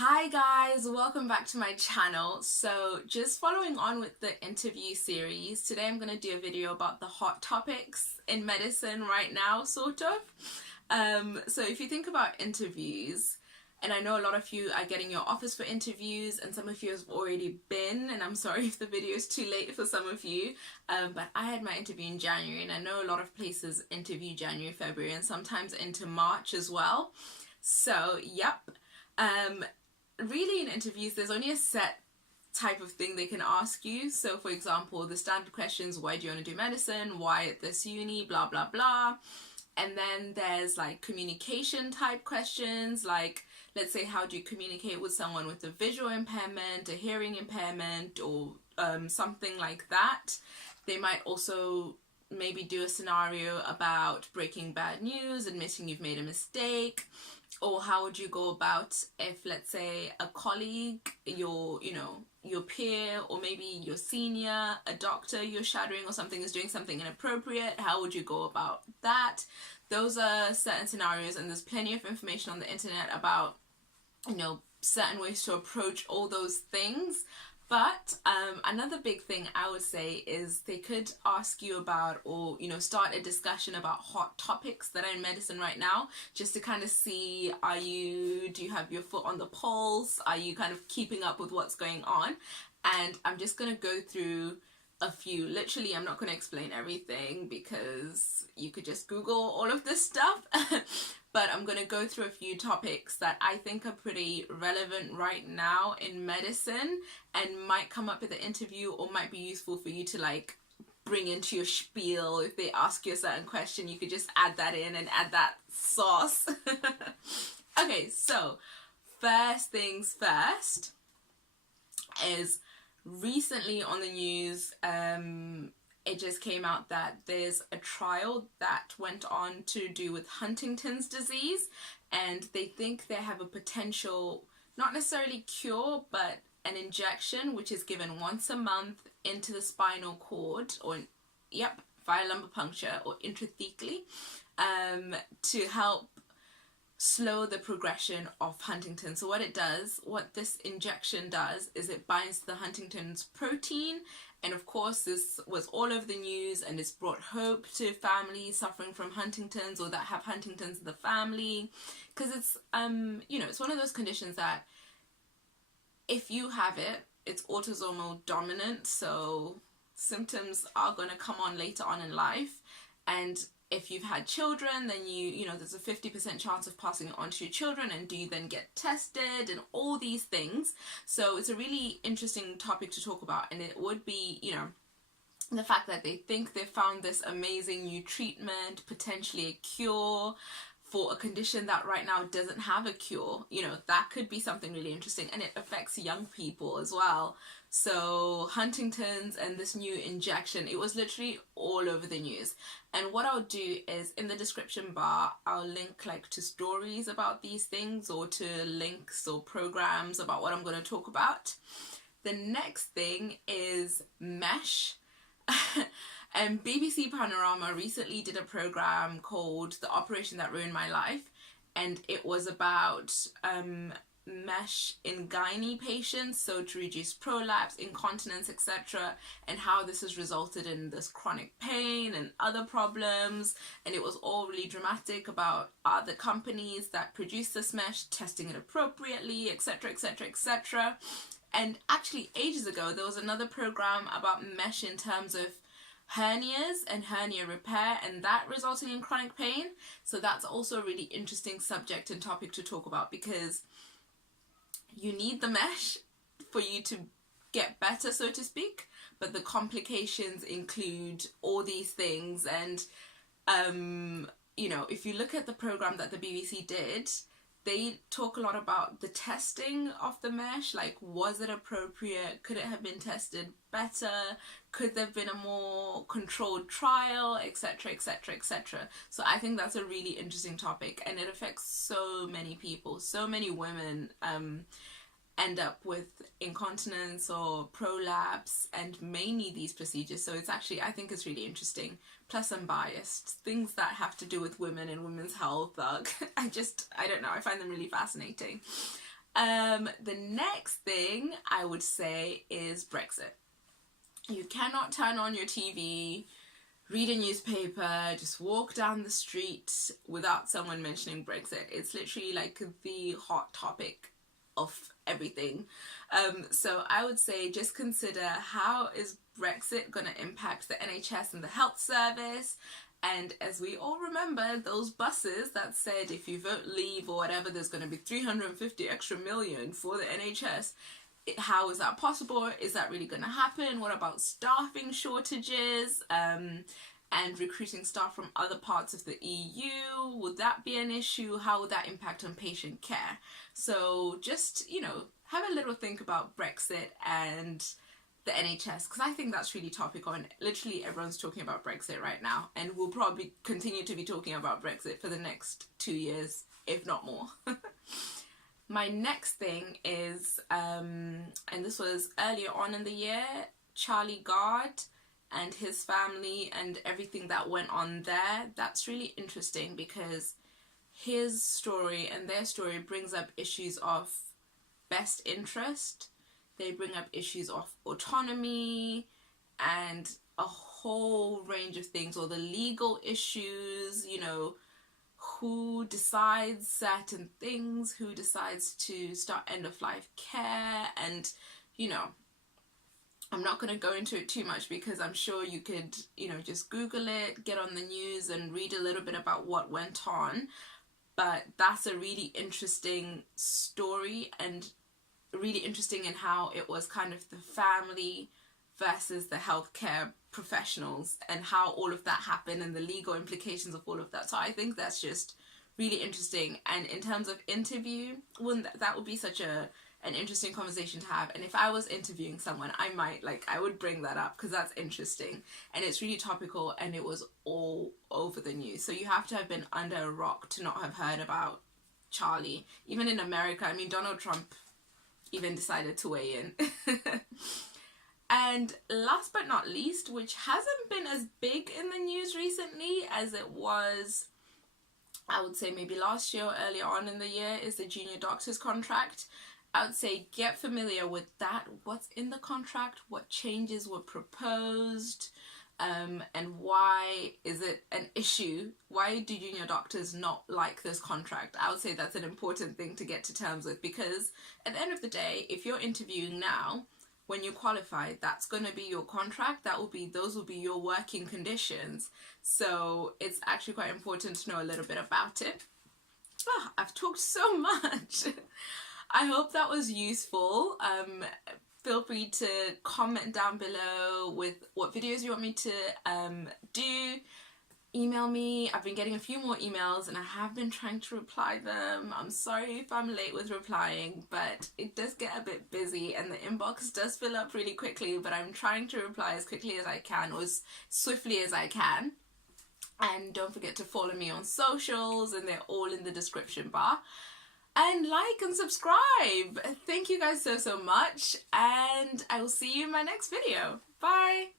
Hi guys, welcome back to my channel. So just following on with the interview series, today I'm going to do a video about the hot topics in medicine right now, sort of. So if you think about interviews, and I know a lot of you are getting your offers for interviews and some of you have already been, and I'm sorry if the video is too late for some of you, but I had my interview in January, and I know a lot of places interview January, February, and sometimes into March as well. So yep. Really in interviews there's only a set type of thing they can ask you. So for example, the standard questions: why do you want to do medicine, why at this uni, blah blah blah. And then there's like communication type questions, like let's say how do you communicate with someone with a visual impairment, a hearing impairment, or something like that. They might also maybe do a scenario about breaking bad news, admitting you've made a mistake. Or how would you go about if, let's say, a colleague, your peer, or maybe your senior, a doctor you're shadowing or something, is doing something inappropriate? How would you go about that? Those are certain scenarios, and there's plenty of information on the internet about, certain ways to approach all those things. But another big thing I would say is they could ask you about, or start a discussion about hot topics that are in medicine right now, just to kind of see, do you have your foot on the pulse? Are you kind of keeping up with what's going on? And I'm just going to go through a few. Literally, I'm not going to explain everything because you could just Google all of this stuff. But I'm going to go through a few topics that I think are pretty relevant right now in medicine and might come up at the interview, or might be useful for you to like bring into your spiel. If they ask you a certain question, you could just add that in and add that sauce. Okay, so first things first is recently on the news, it just came out that there's a trial that went on to do with Huntington's disease, and they think they have a potential, not necessarily cure, but an injection which is given once a month into the spinal cord, or via lumbar puncture or intrathecally, to help slow the progression of Huntington. So what this injection does is it binds to the Huntington's protein. And of course this was all over the news, and it's brought hope to families suffering from Huntington's or that have Huntington's in the family, because it's it's one of those conditions that if you have it, it's autosomal dominant, so symptoms are going to come on later on in life. And if you've had children, then there's a 50% chance of passing it on to your children, and do you then get tested and all these things. So it's a really interesting topic to talk about, and it would be, the fact that they think they've found this amazing new treatment, potentially a cure for a condition that right now doesn't have a cure. That could be something really interesting, and it affects young people as well. So Huntington's and this new injection, it was literally all over the news. And what I'll do is in the description bar, I'll link like to stories about these things, or to links or programs about what I'm going to talk about. The next thing is mesh. And BBC Panorama recently did a program called The Operation That Ruined My Life, and it was about mesh in gynae patients, so to reduce prolapse, incontinence, etc., and how this has resulted in this chronic pain and other problems. And it was all really dramatic about the companies that produce this mesh testing it appropriately, etc., etc., etc. And actually ages ago there was another program about mesh in terms of hernias and hernia repair, and that resulting in chronic pain. So that's also a really interesting subject and topic to talk about, because you need the mesh for you to get better, so to speak, but the complications include all these things. And if you look at the program that the BBC did, they talk a lot about the testing of the mesh, like was it appropriate, could it have been tested better, could there have been a more controlled trial, etc., etc., etc. So I think that's a really interesting topic, and it affects so many people. So many women end up with incontinence or prolapse, and may need these procedures. So it's actually, I think it's really interesting. Plus I'm biased. Things that have to do with women and women's health, I don't know, I find them really fascinating. The next thing I would say is Brexit. You cannot turn on your TV, read a newspaper, just walk down the street without someone mentioning Brexit. It's literally like the hot topic of everything. So I would say just consider, how is Brexit going to impact the NHS and the health service? And as we all remember, those buses that said if you vote leave or whatever, there's going to be 350 extra million for the NHS. How is that possible? Is that really going to happen? What about staffing shortages and recruiting staff from other parts of the EU? Would that be an issue? How would that impact on patient care? So just, you know, have a little think about Brexit and the NHS, because I think that's really topical, and literally everyone's talking about Brexit right now, and we'll probably continue to be talking about Brexit for the next 2 years, if not more. My next thing is, and this was earlier on in the year, Charlie Gard and his family and everything that went on there. That's really interesting because his story and their story brings up issues of best interest. They bring up issues of autonomy and a whole range of things, or the legal issues, you know, who decides certain things, who decides to start end-of-life care, and, you know, I'm not going to go into it too much because I'm sure you could, you know, just Google it, get on the news and read a little bit about what went on. But that's a really interesting story, and really interesting in how it was kind of the family versus the healthcare professionals and how all of that happened and the legal implications of all of that. So I think that's just really interesting. And in terms of interview, that would be such an interesting conversation to have. And if I was interviewing someone, I would bring that up because that's interesting and it's really topical, and it was all over the news. So you have to have been under a rock to not have heard about Charlie. Even in America, I mean, Donald Trump even decided to weigh in. And last but not least, which hasn't been as big in the news recently as it was, I would say maybe last year or earlier on in the year, is the junior doctor's contract. I would say get familiar with that. What's in the contract? What changes were proposed? And why is it an issue? Why do junior doctors not like this contract? I would say that's an important thing to get to terms with, because at the end of the day, if you're interviewing now, when you qualify, that's going to be your contract. Those will be your working conditions. So it's actually quite important to know a little bit about it. Oh, I've talked so much. I hope that was useful. Feel free to comment down below with what videos you want me to do. Email me. I've been getting a few more emails and I have been trying to reply them. I'm sorry if I'm late with replying, but it does get a bit busy and the inbox does fill up really quickly, but I'm trying to reply as quickly as I can, or as swiftly as I can. And don't forget to follow me on socials, and they're all in the description bar. And like and subscribe. Thank you guys so much, and I will see you in my next video. Bye!